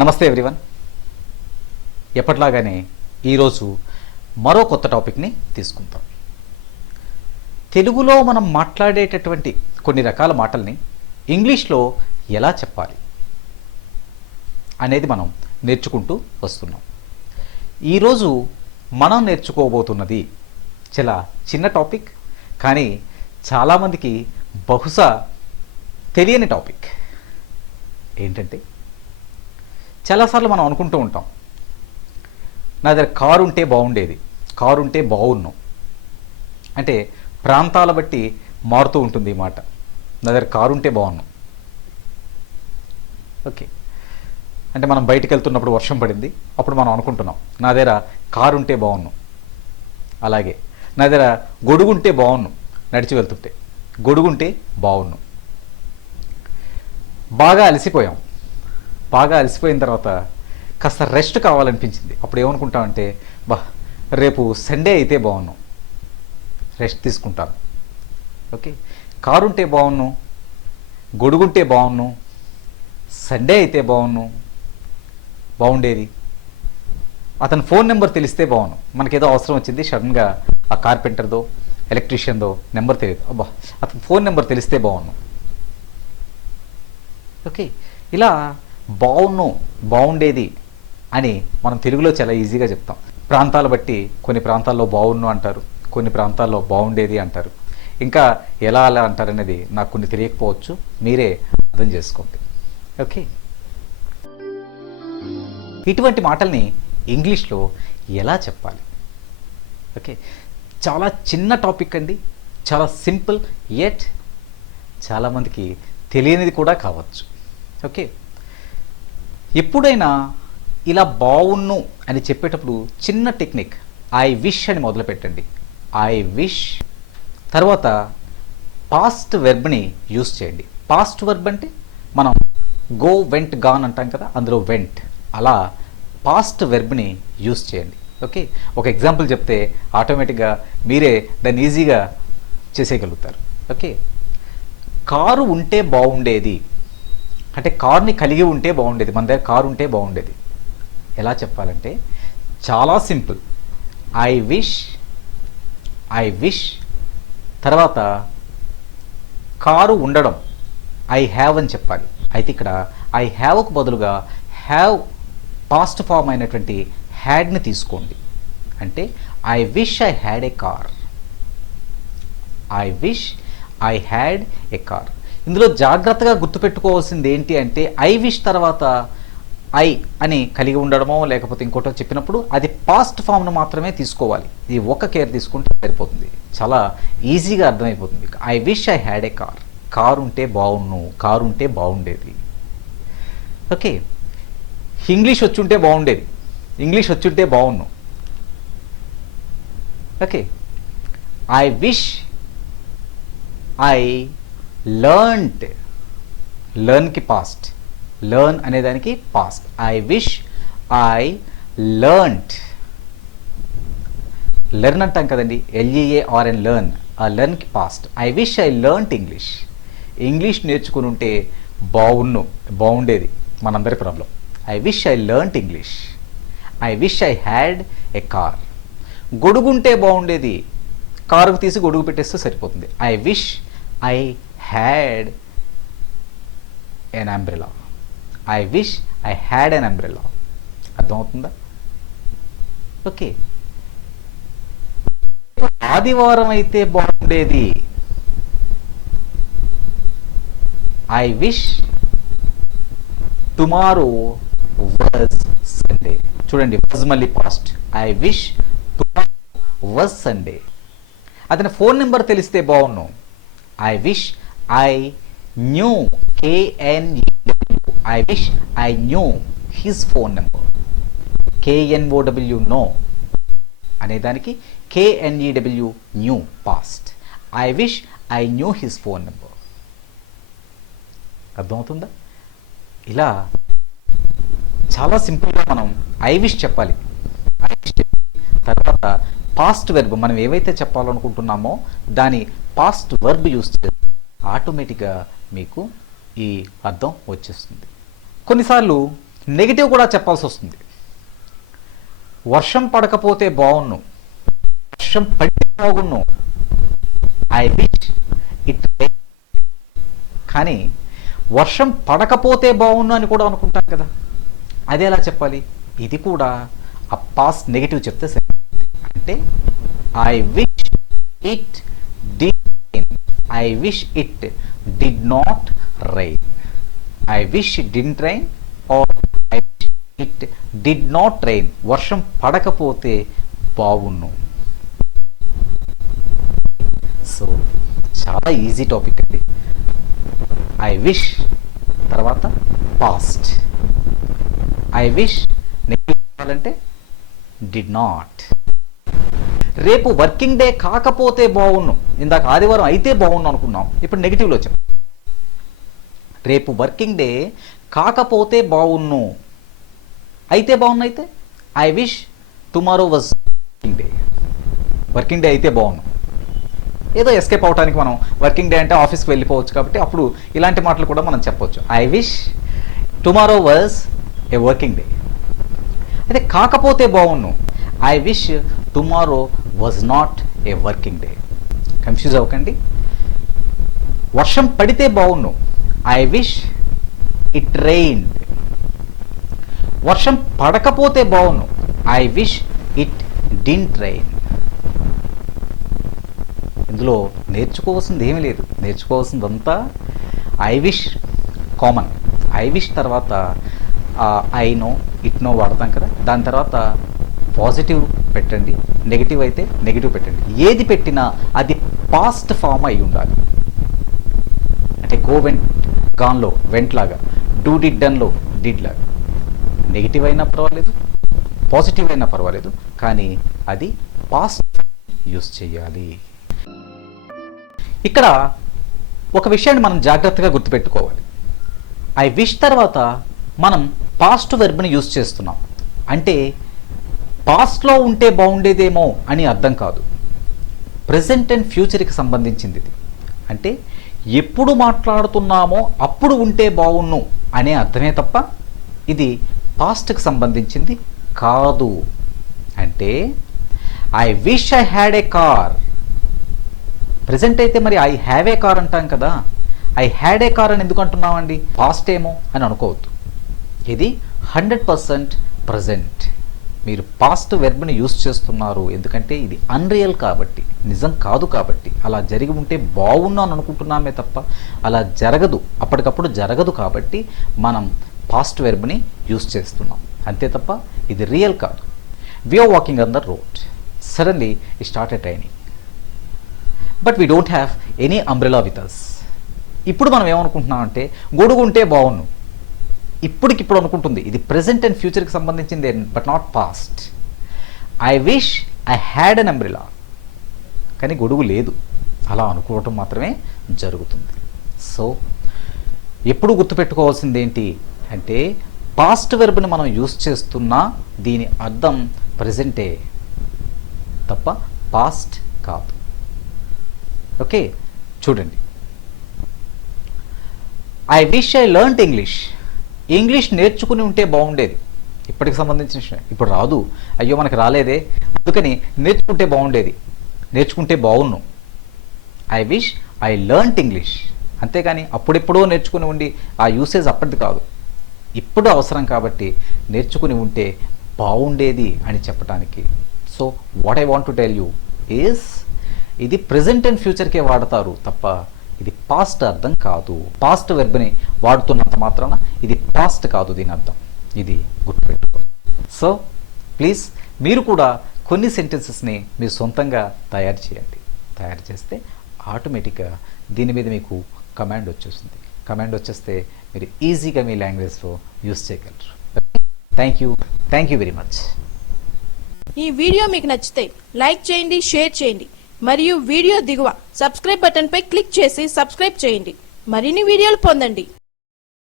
నమస్తే ఎవ్రీవన్. ఎప్పట్లాగానే ఈరోజు మరో కొత్త టాపిక్ని తీసుకుంటాం. తెలుగులో మనం మాట్లాడేటటువంటి కొన్ని రకాల మాటల్ని ఇంగ్లీష్లో ఎలా చెప్పాలి అనేది మనం నేర్చుకుంటూ వస్తున్నాం. ఈరోజు మనం నేర్చుకోబోతున్నది చాలా చిన్న టాపిక్, కానీ చాలామందికి బహుశా తెలియని టాపిక్. ఏంటంటే, చాలాసార్లు మనం అనుకుంటూ ఉంటాం, నా దగ్గర కారు ఉంటే బాగుండేది, కారు ఉంటే బాగున్నాం. అంటే ప్రాంతాల బట్టి మారుతూ ఉంటుంది ఈ మాట. నా దగ్గర కారు ఉంటే బాగున్నాం. ఓకే, అంటే మనం బయటికి వెళ్తున్నప్పుడు వర్షం పడింది, అప్పుడు మనం అనుకుంటున్నాం నా దగ్గర కారు ఉంటే బాగున్నాం. అలాగే నా దగ్గర గొడుగుంటే బాగున్నాం, నడిచి వెళ్తుంటే గొడుగుంటే బాగున్నాం. బాగా అలసిపోయాం, బాగా అలసిపోయిన తర్వాత కాస్త రెస్ట్ కావాలనిపించింది. అప్పుడు ఏమనుకుంటామంటే, రేపు సండే అయితే బాగున్నాం, రెస్ట్ తీసుకుంటాను. ఓకే, కారు ఉంటే బాగున్నాం, గొడుగుంటే బాగున్నాం, సండే అయితే బాగుండేది. అతని ఫోన్ నెంబర్ తెలిస్తే బాగున్నాం. మనకేదో అవసరం వచ్చింది, సడన్గా ఆ కార్పెంటర్దో ఎలక్ట్రీషియన్దో నెంబర్ తెలియదు, అతని ఫోన్ నెంబర్ తెలిస్తే బాగున్నాం. ఓకే, ఇలా బాగున్నాం, బాగుండేది అని మనం తెలుగులో చాలా ఈజీగా చెప్తాం. ప్రాంతాలు బట్టి కొన్ని ప్రాంతాల్లో బాగున్నాం అంటారు, కొన్ని ప్రాంతాల్లో బాగుండేది అంటారు. ఇంకా ఎలా అలా అంటారనేది నాకు కొన్ని తెలియకపోవచ్చు, మీరే అర్థం చేసుకోండి. ఓకే, ఇటువంటి మాటల్ని ఇంగ్లీష్లో ఎలా చెప్పాలి? ఓకే, చాలా చిన్న టాపిక్ అండి, చాలా సింపుల్, యట్ చాలామందికి తెలియనిది కూడా కావచ్చు. ఓకే, ఎప్పుడైనా ఇలా బాగున్ను అని చెప్పేటప్పుడు చిన్న టెక్నిక్, ఐ విష్ అని మొదలు పెట్టండి. ఐ విష్ తర్వాత పాస్ట్ వెర్బ్ని యూస్ చేయండి. పాస్ట్ వెర్బ్ అంటే మనం గో, వెంట్, గాన్ అంటాం కదా, అందులో వెంట్. అలా పాస్ట్ వెర్బ్ని యూస్ చేయండి. ఓకే, ఒక ఎగ్జాంపుల్ చెప్తే ఆటోమేటిక్గా మీరే దాన్ని ఈజీగా చేసేయగలుగుతారు. ఓకే, కారు ఉంటే బాగుండేది అంటే కారుని కలిగి ఉంటే బాగుండేది, మన దగ్గర కారు ఉంటే బాగుండేది. ఎలా చెప్పాలంటే చాలా సింపుల్. ఐ విష్ తర్వాత కారు ఉండడం ఐ హ్యావ్ అని చెప్పాలి. అయితే ఇక్కడ ఐ హ్యావ్కు బదులుగా హ్యావ్ పాస్ట్ ఫామ్ అయినటువంటి హ్యాడ్ని తీసుకోండి. అంటే I wish I had a car. I wish I had a car. ఇందులో జాగ్రత్తగా గుర్తుపెట్టుకోవాల్సింది ఏంటి అంటే, ఐ విష్ తర్వాత ఐ అని కలిగి ఉండడమో లేకపోతే ఇంకోటో చెప్పినప్పుడు అది పాస్ట్ ఫామ్ను మాత్రమే తీసుకోవాలి. ఇది ఒక కేర్ తీసుకుంటే సరిపోతుంది, చాలా ఈజీగా అర్థమైపోతుంది. I wish I had a car, car ఉంటే బాగున్ను, కారు ఉంటే బాగుండేది. ఓకే, ఇంగ్లీష్ వచ్చుంటే బాగుండేది, ఇంగ్లీష్ వచ్చుంటే బాగున్ను. Okay, I wish I learned, లర్న్కి పాస్ట్, లర్న్ అనేదానికి past. I wish I learned, learn అంటాం కదండి, LEARN, లర్న్. ఆ లర్న్కి past. I wish I learned English, English నేర్చుకుని ఉంటే బాగుండేది మనందరి problem. I wish I learned English. I wish I had a car. గొడుగుంటే బాగుండేది, కారుకు తీసి గొడుగు పెట్టేస్తే సరిపోతుంది. I wish I had an umbrella. I wish I had an umbrella. అర్థమవుతుందా? ఓకే, ఆదివారం అయితే బాగుండేది. I wish tomorrow was Sunday. చూడండి, వాజ్ మళ్ళీ past. I wish tomorrow was Sunday. అతని ఫోన్ నెంబర్ తెలిస్తే బాగున్ను. I wish I knew, KNEW. I wish I knew his phone number. KNOW, know అనేదానికి KNEW, knew past. I wish I knew his phone number. అర్థమవుతుందా? ఇలా చాలా సింపుల్గా మనం I wish చెప్పాలి. ఐ విష్ చెప్పి తర్వాత పాస్ట్ వెర్బ్ మనం ఏవైతే చెప్పాలనుకుంటున్నామో దాని పాస్ట్ వర్బ్ యూస్ చేస్తే ఆటోమేటిక్గా మీకు ఈ అర్థం వచ్చేస్తుంది. కొన్నిసార్లు నెగిటివ్ కూడా చెప్పాల్సి వస్తుంది. వర్షం పడకపోతే బాగున్ను, వర్షం పడితే బాగున్ను, ఐ విష్ ఇట్. కానీ వర్షం పడకపోతే బాగున్ను అని కూడా అనుకుంటాం కదా, అది ఎలా చెప్పాలి? ఇది కూడా ఆ పాస్ట్ నెగిటివ్ చెప్తే సరే. అంటే I wish it did rain, I wish it did not rain, I wish it didn't rain or I wish it did not rain. వర్షం పడకపోతే బాగున్ను. సో చాలా ఈజీ టాపిక్ అండి. ఐ విష్ తర్వాత పాస్ట్. ఐ విష్ నెగిటివ్ చెప్పాలంటే did not. రేపు working day కాకపోతే బాగున్ను, ఇందాక ఆదివారం అయితే బాగున్ను అనుకున్నాం, ఇప్పుడు నెగిటివ్లో చెప్పాం. రేపు వర్కింగ్ డే కాకపోతే బాగున్ను, అయితే బాగున్ను. అయితే I wish tomorrow was working day. Working day అయితే బాగున్ను. ఏదో ఎస్కేప్ అవడానికి మనం వర్కింగ్ డే అంటే ఆఫీస్కి వెళ్ళిపోవచ్చు కాబట్టి అప్పుడు ఇలాంటి మాటలు కూడా మనం చెప్పవచ్చు. I wish tomorrow was a working day. అయితే కాకపోతే బాగున్ను, I wish tomorrow was not a working day. Confuse అవ్వకండి. వర్షం పడితే బాగున్ను, ఐ విష్ ఇట్ రెయిన్డ్. వర్షం పడకపోతే బాగున్ను, I wish it didn't rain. ఇందులో నేర్చుకోవాల్సింది ఏమీ లేదు. నేర్చుకోవాల్సిందంతా I wish common. I wish తర్వాత ఐ నో, ఇట్ నో వాడతాం కదా, దాని తర్వాత పాజిటివ్ పెట్టండి, నెగిటివ్ అయితే నెగిటివ్ పెట్టండి. ఏది పెట్టినా అది పాస్ట్ ఫామ్ అయి ఉండాలి. అంటే గో వెంట్ గాన్లో వెంట్ లాగా, డూ డిడ్ డన్లో డిడ్ లాగా. నెగిటివ్ అయినా పర్వాలేదు, పాజిటివ్ అయినా పర్వాలేదు, కానీ అది పాస్ట్ యూస్ చేయాలి. ఇక్కడ ఒక విషయాన్ని మనం జాగ్రత్తగా గుర్తుపెట్టుకోవాలి. ఐ విష్ తర్వాత మనం పాస్ట్ వెర్బ్ని యూస్ చేస్తున్నాం. అంటే పాస్ట్లో ఉంటే బాగుండేదేమో అని అర్థం కాదు. ప్రెజెంట్ అండ్ ఫ్యూచర్కి సంబంధించింది ఇది. అంటే ఎప్పుడు మాట్లాడుతున్నామో అప్పుడు ఉంటే బాగున్ను అనే అర్థమే తప్ప ఇది పాస్ట్కి సంబంధించింది కాదు. అంటే I wish I had a car. Present అయితే మరి ఐ హ్యావ్ ఏ కార్ అంటాం కదా, ఐ హ్యాడ్ ఏ కార్ అని ఎందుకు అంటున్నామండి? పాస్ట్ ఏమో అని అనుకోవద్దు. ఇది 100% ప్రజెంట్. మీరు పాస్ట్ వెర్బ్ని యూస్ చేస్తున్నారు ఎందుకంటే ఇది అన్రియల్ కాబట్టి, నిజం కాదు కాబట్టి. అలా జరిగి ఉంటే బాగున్నా అని అనుకుంటున్నామే తప్ప అలా జరగదు, అప్పటికప్పుడు జరగదు. కాబట్టి మనం పాస్ట్ వెర్బ్ని యూస్ చేస్తున్నాం అంతే తప్ప ఇది రియల్ కాదు. We are walking on the road. Suddenly it started raining. But we don't have any umbrella with us. ఇప్పుడు మనం ఏమనుకుంటున్నాం అంటే గొడుగు ఉంటే బాగుండు. ఇప్పటికిప్పుడు అనుకుంటుంది. ఇది ప్రెజెంట్ అండ్ ఫ్యూచర్కి సంబంధించింది, but not past. I wish I had an umbrella, కానీ గొడుగు లేదు. అలా అనుకోవటం మాత్రమే జరుగుతుంది. సో ఎప్పుడు గుర్తుపెట్టుకోవాల్సింది ఏంటి అంటే పాస్ట్ వెర్బ్ని మనం యూస్ చేస్తున్నా దీని అర్థం ప్రెజెంటే తప్ప పాస్ట్ కాదు. ఓకే, చూడండి. I wish I learned English. English నేర్చుకుని ఉంటే బాగుండేది. ఇప్పటికి సంబంధించిన విషయం. ఇప్పుడు రాదు, అయ్యో మనకు రాలేదే, అందుకని నేర్చుకుంటే బాగుండేది, నేర్చుకుంటే బాగున్ను. I wish I learned English. అంతేగాని అప్పుడెప్పుడో నేర్చుకుని ఉండి ఆ యూసేజ్ అప్పటిది కాదు, ఇప్పుడు అవసరం కాబట్టి నేర్చుకుని ఉంటే బాగుండేది అని చెప్పడానికి. So what I want to tell you is ఇది ప్రెజెంట్ అండ్ ఫ్యూచర్కే వాడతారు తప్ప ఇది పాస్ట్ అర్థం కాదు. పాస్ట్ వెర్బ్ని వాడుతున్నంత మాత్రాన ఇది పాస్ట్ కాదు దీని అర్థం. ఇది గుర్తుపెట్టుకోండి. సో ప్లీజ్ మీరు కూడా కొన్ని సెంటెన్సెస్ని మీరు సొంతంగా తయారు చేయండి. తయారు చేస్తే ఆటోమేటిక్గా దీని మీద మీకు కమాండ్ వచ్చేస్తుంది. కమాండ్ వచ్చేస్తే మీరు ఈజీగా మీ లాంగ్వేజ్లో యూస్ చేయగలరు. Thank you very much. ఈ వీడియో మీకు నచ్చితే లైక్ చేయండి, షేర్ చేయండి మరియు వీడియో దిగువ సబ్స్క్రైబ్ బటన్ పై క్లిక్ చేసి సబ్స్క్రైబ్ చేయండి. మరిన్ని వీడియోలు పొందండి.